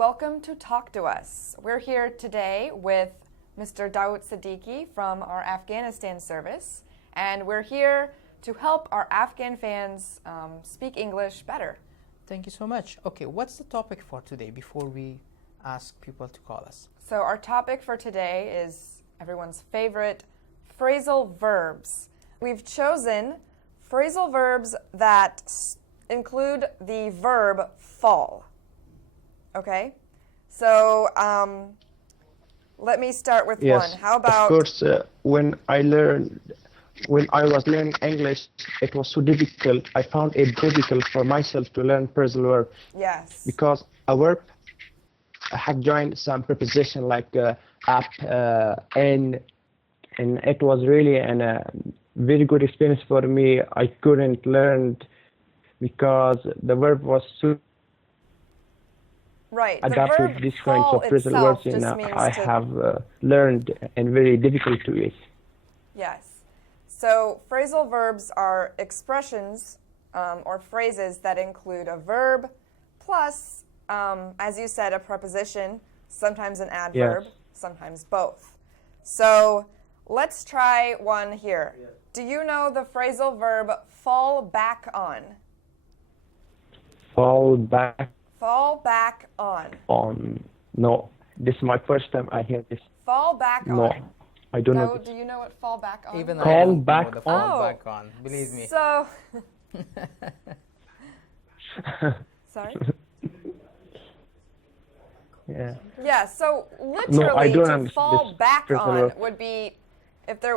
welcome to Talk to Us. We're here today with Mr. Dawood Siddiqui from our Afghanistan service, and we're here to help our Afghan fans speak English better. Thank you so much. Okay, what's the topic for today before we ask people to call us? So our topic for today is everyone's favorite phrasal verbs. We've chosen phrasal verbs that include the verb fall. Okay? So let me start with one. How about... Of course, when I was learning English, it was so difficult. I found it difficult for myself to learn phrasal verb. Yes. Because a verb had joined some preposition like up, and it was really a very good experience for me. I couldn't learn because the verb was so adapted to these kinds of phrasal verbs, and I have learned and very difficult to it. Yes. So phrasal verbs are expressions or phrases that include a verb plus, as you said, a preposition, sometimes an adverb, sometimes both. So let's try one here. Yes. Do you know the phrasal verb fall back on? Fall back. Fall back on. On. No. This is my first time I hear this. Fall back on. No. I don't know. Do you know what fall back on? Even fall I don't back know the fall back on. Believe me. So. Sorry? Yeah. Yeah, so literally to fall back on would be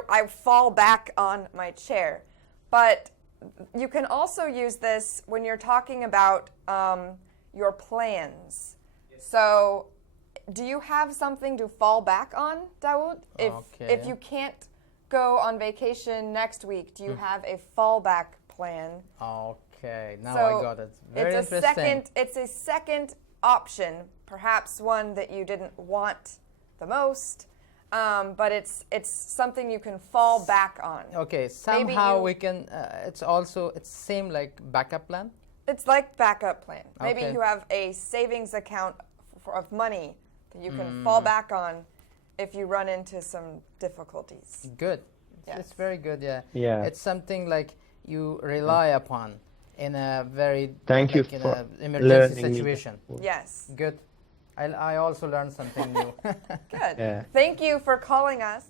I fall back on my chair. But you can also use this when you're talking about your plans. So do you have something to fall back on, Dawood? If you can't go on vacation next week, do you have a fallback plan? Okay, now I got it. Very interesting. It's a second option, perhaps one that you didn't want the most, but it's something you can fall back on. Okay, somehow we can, it's same like backup plan? It's like backup plan. Maybe you have a savings account of money that you can fall back on if you run into some difficulties. Good. Yes. It's very good, yeah. Yeah. It's something like you rely upon in a very emergency situation. Yes. Good. I also learned something new. Good. Yeah. Thank you for calling us.